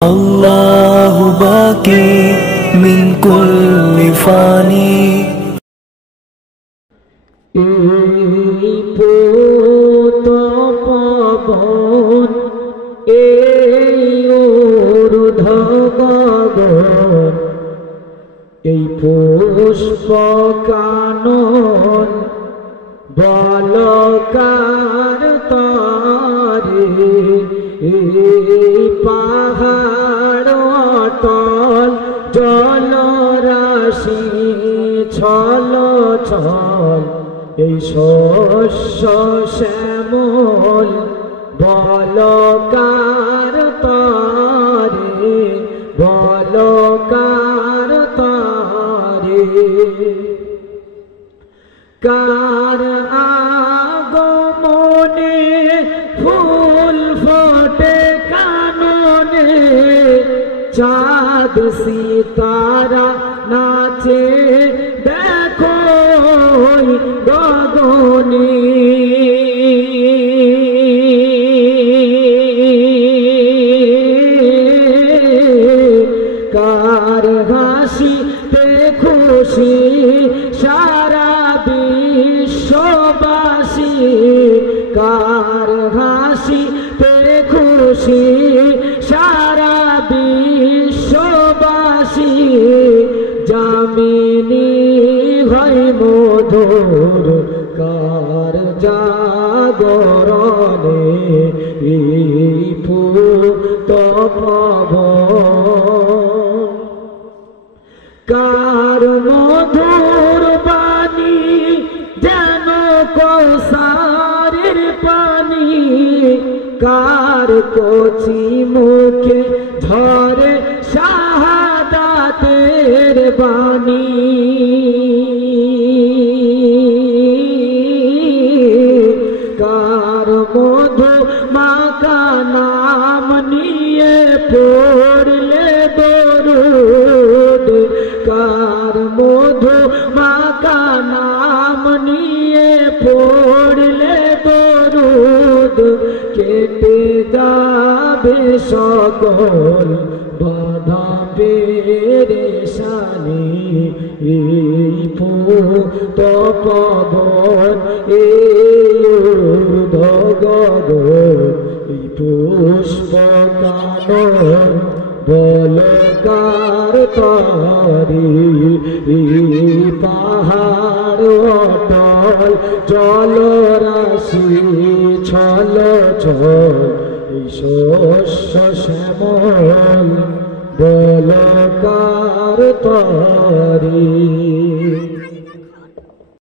अल्लाहु बाकी मिन कुल्ली फानी। এই পবন এই ঊর্ধ্ব গগন এই পুষ্প কানন বলকার তরে এই পাহাড় অটল জলরাশি ছল ছল এই শস্য শ্যামল বলকার তরে বলকার তরে কার আগমনে ফুল ফোটে কাননে চাঁদ সিতারা নাচে দেখো গগনে কার হাসিতে খুশি সারা বিশ্ববাসী কার হাসিতে খুশি সারা বিশ্ববাসী জামিনী হয় মধুর কার জাগরণে এই পুত পবন কার মধুর বাণী যেন কৌসারের পানি কার কচি মুখে ঝরে শাহাদাতের বাণী কার মধু মাকা নাম নিয়ে পড়লে দরুদ কার মধু মাকা নাম নিয়ে পড়লে দরুদ কেটে যাবে সকল বাধা পেরেশানি এই পুত পবন এই ঊর্ধ্ব গগন এই পুষ্প কানন বলকার তরে এই পাহাড় অটল জলরাশি ছল ছল এই শস্য শ্যামল বলকার তরে।